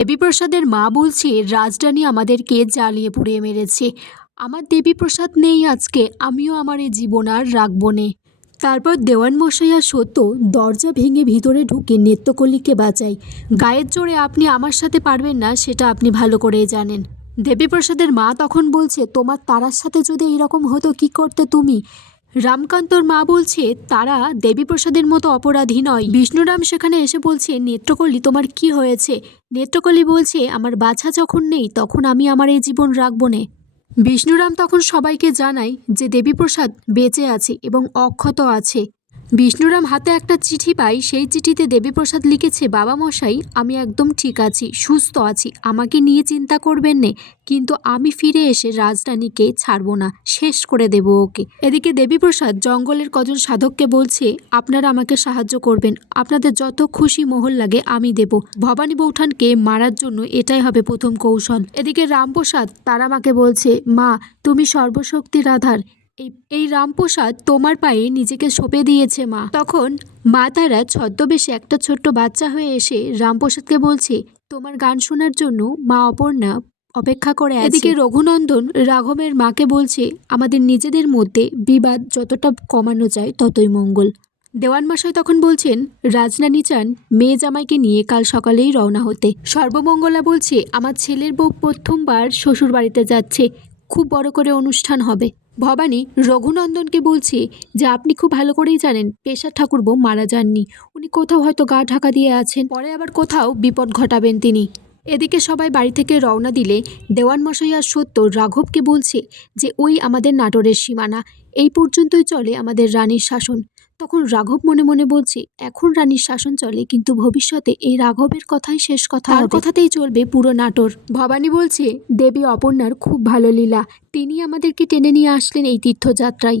দেবীপ্রসাদের মা বলছে রাজরানী আমাদেরকে জ্বালিয়ে পুড়িয়ে মেরেছে। আমার দেবীপ্রসাদ নেই আজকে, আমিও আমার এই জীবন আর রাখব নে। তারপর দেওয়ান মশাই আর সত্য দরজা ভেঙে ভিতরে ঢুকে নেত্যকল্লিকে বাঁচাই গায়ের জোরে, আপনি আমার সাথে পারবেন না, সেটা আপনি ভালো করেই জানেন। দেবীপ্রসাদের মা তখন বলছে, তোমার তারার সাথে যদি এরকম হতো, কি করতে তুমি? রামকান্তর মা বলছে, তারা দেবীপ্রসাদের মতো অপরাধী নয়। বিষ্ণুরাম সেখানে এসে বলছে, নেত্রকলি, তোমার কি হয়েছে? নেত্রকলি বলছে, আমার বাছা যখন নেই, তখন আমি আমার এই জীবন রাখব নে। বিষ্ণুরাম তখন সবাইকে জানায় যে দেবীপ্রসাদ বেঁচে আছে এবং অক্ষত আছে। বিষ্ণুরাম হাতে একটা চিঠি পাই, সেই চিঠিতে দেবীপ্রসাদ লিখেছে, বাবা মশাই, আমি একদম ঠিক আছি, সুস্থ আছি, আমাকে নিয়ে চিন্তা করবেন নে, কিন্তু আমি ফিরে এসে রাজরানীকে ছাড়বো না, শেষ করে দেব ওকে। এদিকে দেবীপ্রসাদ জঙ্গলের কজন সাধককে বলছে, আপনারা আমাকে সাহায্য করবেন, আপনাদের যত খুশি মোহর লাগে আমি দেব। ভবানী বৌঠানকে মারার জন্য এটাই হবে প্রথম কৌশল। এদিকে রামপ্রসাদ তারা মাকে বলছে, মা, তুমি সর্বশক্তির আধার এই রামপ্রসাদ তোমার পায়ে নিজেকে সঁপে দিয়েছে, মা। তখন মা তারা ছদ্মবেশে একটা ছোট্ট বাচ্চা হয়ে এসে রামপ্রসাদকে বলছে, তোমার গান শোনার জন্য মা অপর্ণা অপেক্ষা করে। এদিকে রঘুনন্দন রাঘবের মাকে বলছে, আমাদের নিজেদের মধ্যে বিবাদ যতটা কমানো যায় ততই মঙ্গল। দেওয়ানমশাই তখন বলছেন, রাজনানী চান মেয়ে জামাইকে নিয়ে কাল সকালেই রওনা হতে। সর্বমঙ্গলা বলছে, আমার ছেলের বউ প্রথমবার শ্বশুর বাড়িতে যাচ্ছে। খুব বড় করে অনুষ্ঠান হবে। ভবানী রঘুনন্দনকে বলছে যে আপনি খুব ভালো করেই জানেন পেশা ঠাকুর বউ মারা যাননি। উনি কোথাও হয়তো গা ঢাকা দিয়ে আছেন। পরে আবার কোথাও বিপদ ঘটাবেন তিনি। এদিকে সবাই বাড়ি থেকে রওনা দিলে দেওয়ান মশাই আর সত্য রাঘবকে বলছে যে ওই আমাদের নাটোরের সীমানা। এই পর্যন্তই চলে আমাদের রানীর শাসন। তখন রাঘব মনে মনে বলছে এখন রানীর শাসন চলে কিন্তু ভবিষ্যতে এই রাঘবের কথাই শেষ কথা আর কথাতেই চলবে পুরো নাটোর ভবানী বলছে দেবী অপর্ণার খুব ভালো লীলা। তিনি আমাদেরকে টেনে নিয়ে আসলেন এই তীর্থযাত্রায়।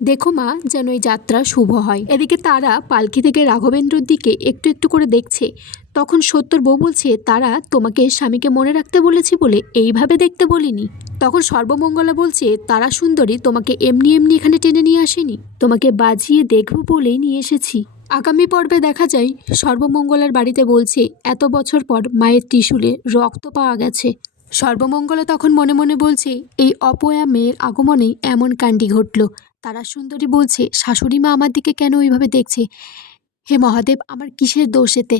দেখো মা, যেন এই যাত্রা শুভ হয়। এদিকে তারা পালকি থেকে রাঘবেন্দ্রর দিকে একটু একটু করে দেখছে। তখন সত্যর বউ বলছে, তারা তোমাকে স্বামীকে মনে রাখতে বলেছি বলে এইভাবে দেখতে বলিনি? তখন সর্বমঙ্গলা বলছে, তারা সুন্দরী, তোমাকে এমনি এমনি এখানে টেনে নিয়ে আসেনি। তোমাকে বাজিয়ে দেখব বলেই নিয়ে এসেছি। আগামী পর্বে দেখা যায়, সর্বমঙ্গলার বাড়িতে বলছে, এত বছর পর মায়ের ত্রিশূলে রক্ত পাওয়া গেছে। সর্বমঙ্গলা তখন মনে মনে বলছে, এই অপয়া মেয়ের আগমনে এমন কাণ্ডি ঘটল। তারা সুন্দরী বলছে, শাশুড়ি মা আমার দিকে কেন ওইভাবে দেখছে? হে মহাদেব, আমার কিসের দোষ এতে?